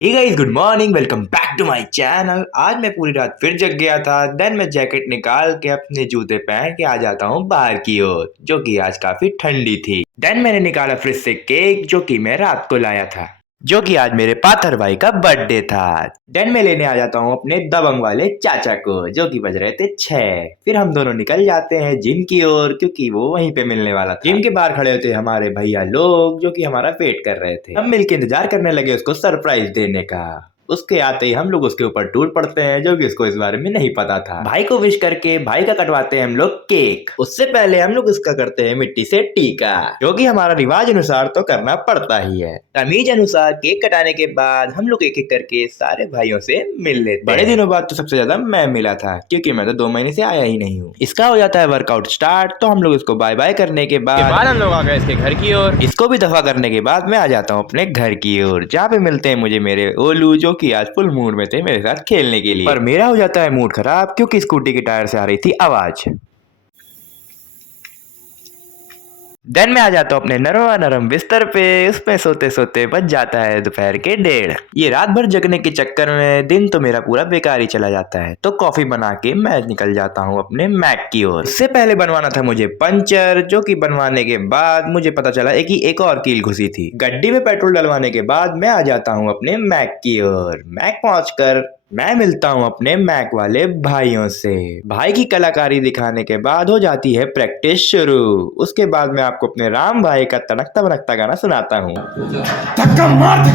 Hey guys, good morning. Welcome back to my channel. आज मैं पूरी रात फिर जग गया था। देन मैं जैकेट निकाल के अपने जूते पहन के आ जाता हूँ बाहर की ओर, जो कि आज काफी ठंडी थी। देन मैंने निकाला फ्रिज से केक, जो कि मैं रात को लाया था, जो कि आज मेरे पाथर भाई का बर्थडे था। देन मैं लेने आ जाता हूँ अपने दबंग वाले चाचा को, जो कि बज रहे थे 6। फिर हम दोनों निकल जाते हैं जिम की ओर, क्योंकि वो वहीं पे मिलने वाला था। जिम के बाहर खड़े होते हमारे भैया लोग, जो कि हमारा वेट कर रहे थे। हम मिलके इंतजार करने लगे उसको सरप्राइज देने का। उसके आते ही हम लोग उसके ऊपर टूट पड़ते हैं, जो कि उसको इस बारे में नहीं पता था। भाई को विश करके भाई का कटवाते हैं हम लोग केक। उससे पहले हम लोग उसका करते हैं मिट्टी से टीका, जो कि हमारा रिवाज अनुसार तो करना पड़ता ही है। तमीज अनुसार केक कटाने के बाद हम लोग एक एक करके सारे भाइयों से मिल लेते हैं। बड़े दिनों बाद तो सबसे ज्यादा मैं मिला था, क्योंकि मैं तो 2 महीने से आया ही नहीं हूँ। इसका हो जाता है वर्कआउट स्टार्ट, तो हम लोग इसको बाय बाय करने के बाद हम लोग आ गए इसके घर की ओर। इसको भी दफा करने के बाद मैं आ जाता हूँ अपने घर की ओर, जहाँ पे मिलते हैं मुझे मेरे ओलू, जो कि आज फुल मूड में थे मेरे साथ खेलने के लिए। पर मेरा हो जाता है मूड खराब, क्योंकि स्कूटी के टायर से आ रही थी आवाज। देन मैं आ जाता हूँ अपने नरवा नरम बिस्तर पे। उसमें सोते सोते बज जाता है दोपहर के 1:30। ये रात भर जगने के चक्कर में दिन तो मेरा पूरा बेकार ही चला जाता है। तो कॉफी बना के मैं निकल जाता हूँ अपने मैक की ओर। इससे पहले बनवाना था मुझे पंचर, जो कि बनवाने के बाद मुझे पता चला कि एक और कील घुसी थी। गड्डी में पेट्रोल डलवाने के बाद मैं आ जाता हूँ अपने मैक की ओर। मैक पहुंचकर मैं मिलता हूँ अपने मैक वाले भाइयों से। भाई की कलाकारी दिखाने के बाद हो जाती है प्रैक्टिस शुरू। उसके बाद मैं आपको अपने राम भाई का तड़कता भड़कता गाना सुनाता हूँ। धक्का मार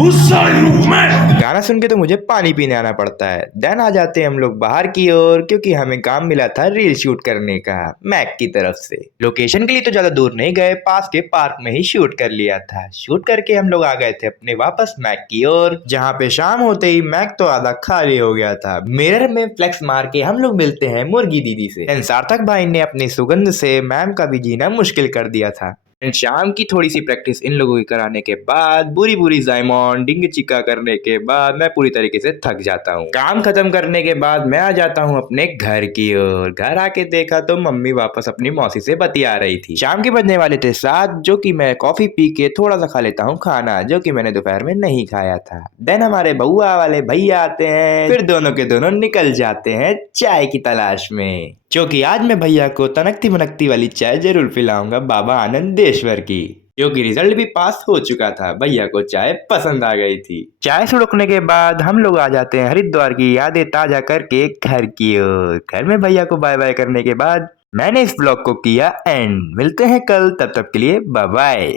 उस साले रूप में। गाना सुन के तो मुझे पानी पीने आना पड़ता है। देन आ जाते हैं हम लोग बाहर की ओर, क्योंकि हमें काम मिला था रील शूट करने का मैक की तरफ से। लोकेशन के लिए तो ज्यादा दूर नहीं गए, पास के पार्क में ही शूट कर लिया था। शूट करके हम लोग आ गए थे अपने वापस मैक की ओर, जहाँ पे शाम होते ही मैक तो आधा खाली हो गया था। मिरर में फ्लेक्स मार के हम लोग मिलते हैं मुर्गी दीदी से। देन सार्थक भाई ने अपनी सुगंध से मैम का भी जीना मुश्किल कर दिया था। शाम की थोड़ी सी प्रैक्टिस इन लोगों की कराने के बाद, बुरी बुरी जायमोन डिंग चिक्का करने के बाद मैं पूरी तरीके से थक जाता हूँ। काम खत्म करने के बाद मैं आ जाता हूँ अपने घर की ओर। घर आके देखा तो मम्मी वापस अपनी मौसी से बतिया रही थी। शाम के बजने वाले थे 7, जो कि मैं कॉफी पी के थोड़ा सा खा लेता हूँ खाना, जो कि मैंने दोपहर में नहीं खाया था। देन हमारे बउआ वाले भैया आते हैं, फिर दोनों के दोनों निकल जाते हैं चाय की तलाश में, जो कि आज मैं भैया को तनकती भनकती वाली चाय जरूर पिलाऊंगा बाबा आनंदेश्वर की, जो कि रिजल्ट भी पास हो चुका था। भैया को चाय पसंद आ गई थी। चाय सुड़कने के बाद हम लोग आ जाते हैं हरिद्वार की यादें ताजा करके घर की ओर। घर में भैया को बाय बाय करने के बाद मैंने इस ब्लॉग को किया एंड। मिलते हैं कल, तब तक के लिए बाय बाय।